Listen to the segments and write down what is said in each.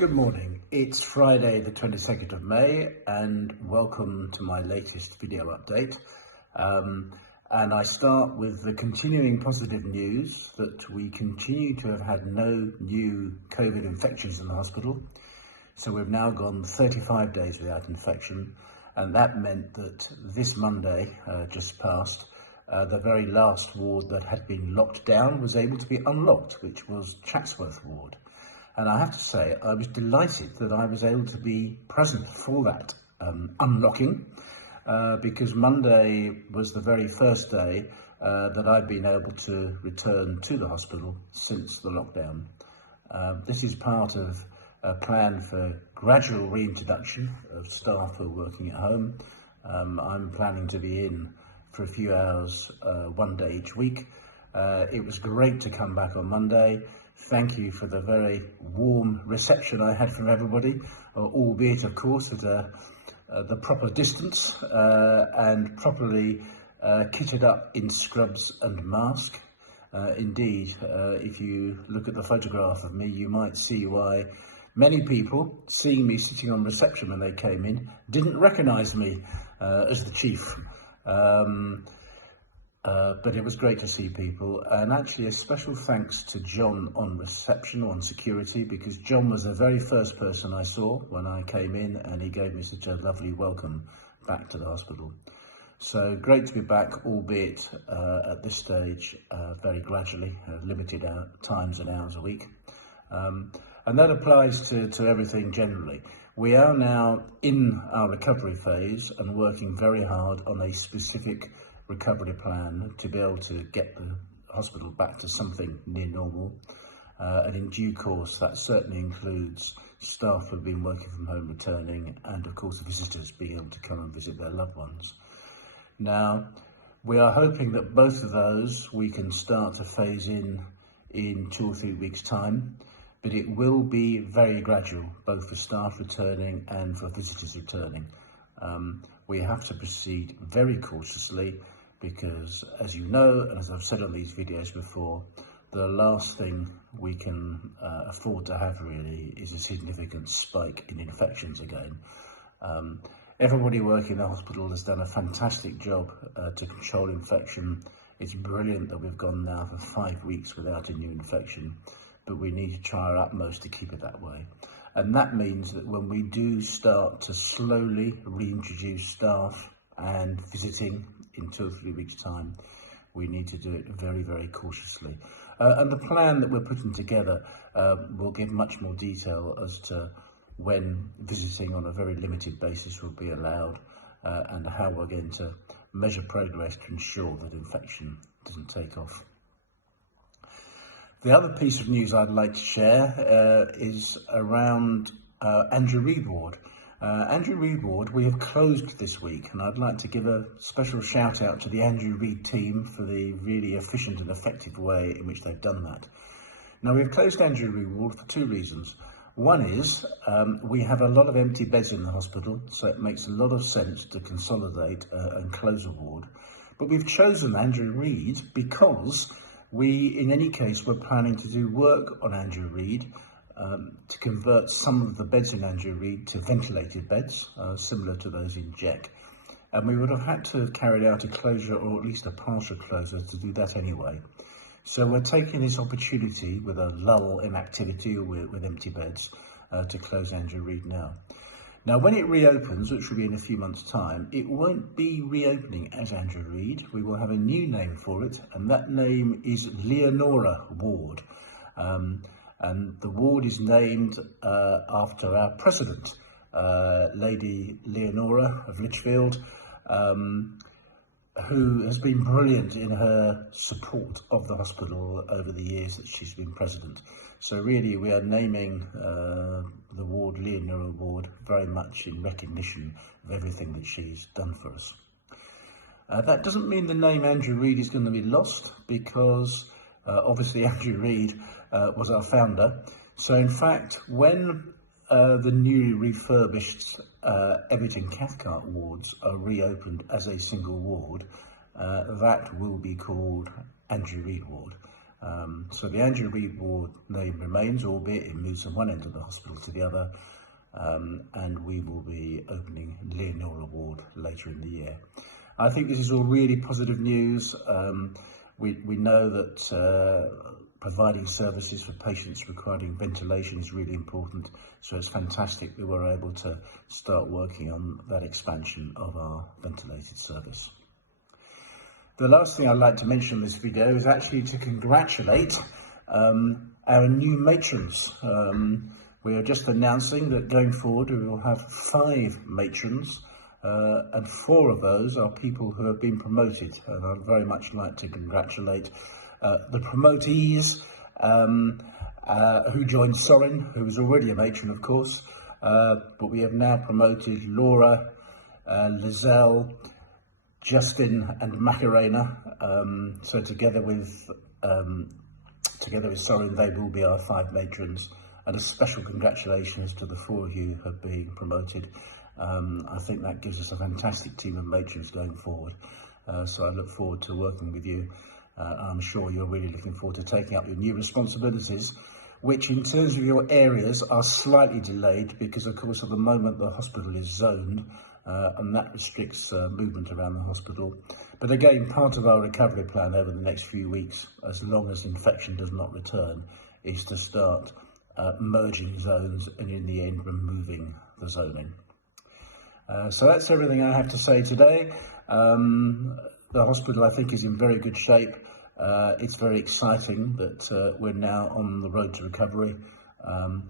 Good morning. It's Friday the 22nd of May and welcome to my latest video update. And I start with the continuing positive news that we continue to have had no new COVID infections in the hospital. So we've now gone 35 days without infection, and that meant that this Monday, just passed, the very last ward that had been locked down was able to be unlocked, which was Chatsworth ward. And I have to say, I was delighted that I was able to be present for that unlocking, because Monday was the very first day that I've been able to return to the hospital since the lockdown. This is part of a plan for gradual reintroduction of staff who are working at home. I'm planning to be in for a few hours one day each week. It was great to come back on Monday. Thank you for the very warm reception I had from everybody, albeit of course at the proper distance and properly kitted up in scrubs and mask. Indeed, if you look at the photograph of me, you might see why many people, seeing me sitting on reception when they came in, didn't recognise me as the chief. But it was great to see people, and actually a special thanks to John on reception, on security, because John was the very first person I saw when I came in, and he gave me such a lovely welcome back to the hospital. So great to be back, albeit at this stage very gradually, limited times and hours a week. And that applies to everything generally. We are now in our recovery phase and working very hard on a specific recovery plan to be able to get the hospital back to something near normal, and in due course that certainly includes staff who have been working from home returning, and of course visitors being able to come and visit their loved ones. Now we are hoping that both of those we can start to phase in 2 or 3 weeks time, but it will be very gradual, both for staff returning and for visitors returning. We have to proceed very cautiously because, as you know, and as I've said on these videos before, the last thing we can afford to have really is a significant spike in infections again. Everybody working in the hospital has done a fantastic job to control infection. It's brilliant that we've gone now for 5 weeks without a new infection, but we need to try our utmost to keep it that way. And that means that when we do start to slowly reintroduce staff and visiting in 2 or 3 weeks time, we need to do it very, very cautiously. And the plan that we're putting together will give much more detail as to when visiting on a very limited basis will be allowed, and how we're going to measure progress to ensure that infection doesn't take off. The other piece of news I'd like to share is around Andrew Reid ward. Andrew Reid ward we have closed this week, and I'd like to give a special shout out to the Andrew Reid team for the really efficient and effective way in which they've done that. Now we've closed Andrew Reid ward for 2 reasons. One is we have a lot of empty beds in the hospital, so it makes a lot of sense to consolidate and close a ward. But we've chosen Andrew Reid because we, in any case, were planning to do work on Andrew Reid to convert some of the beds in Andrew Reid to ventilated beds, similar to those in JEC. And we would have had to have carried out a closure, or at least a partial closure, to do that anyway. So we're taking this opportunity with a lull in activity with empty beds to close Andrew Reid now. Now when it reopens, which will be in a few months' time, it won't be reopening as Andrew Reid. We will have a new name for it, and that name is Leonora Ward. And the ward is named after our president, Lady Leonora of Lichfield, who has been brilliant in her support of the hospital over the years that she's been president. So really we are naming the ward Leonora Ward very much in recognition of everything that she's done for us. That doesn't mean the name Andrew Reid is going to be lost, because obviously Andrew Reid was our founder. So in fact, when the newly refurbished Everton Cathcart wards are reopened as a single ward, that will be called Andrew Reid Ward. So the Andrew Reid ward name remains, albeit it moves from one end of the hospital to the other, and we will be opening Leonora ward later in the year. I think this is all really positive news. We know that providing services for patients requiring ventilation is really important, so it's fantastic that we're able to start working on that expansion of our ventilated service. The last thing I'd like to mention in this video is actually to congratulate our new matrons. We are just announcing that going forward we will have 5 matrons, and 4 of those are people who have been promoted, and I'd very much like to congratulate the promotees who joined Sorin, who was already a matron of course, but we have now promoted Laura, Lizelle, Justin and Macarena, so together with Sorin they will be our 5 matrons, and a special congratulations to the 4 of you who have been promoted. I think that gives us a fantastic team of matrons going forward, so I look forward to working with you. I'm sure you're really looking forward to taking up your new responsibilities, which in terms of your areas are slightly delayed because of course at the moment the hospital is zoned, and that restricts movement around the hospital. But again, part of our recovery plan over the next few weeks, as long as infection does not return, is to start merging zones and in the end removing the zoning. So that's everything I have to say today. The hospital I think is in very good shape. It's very exciting that we're now on the road to recovery.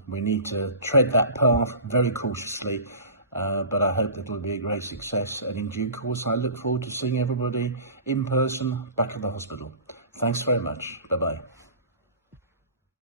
We need to tread that path very cautiously, but I hope that it will be a great success, and in due course I look forward to seeing everybody in person back at the hospital. Thanks very much. Bye-bye.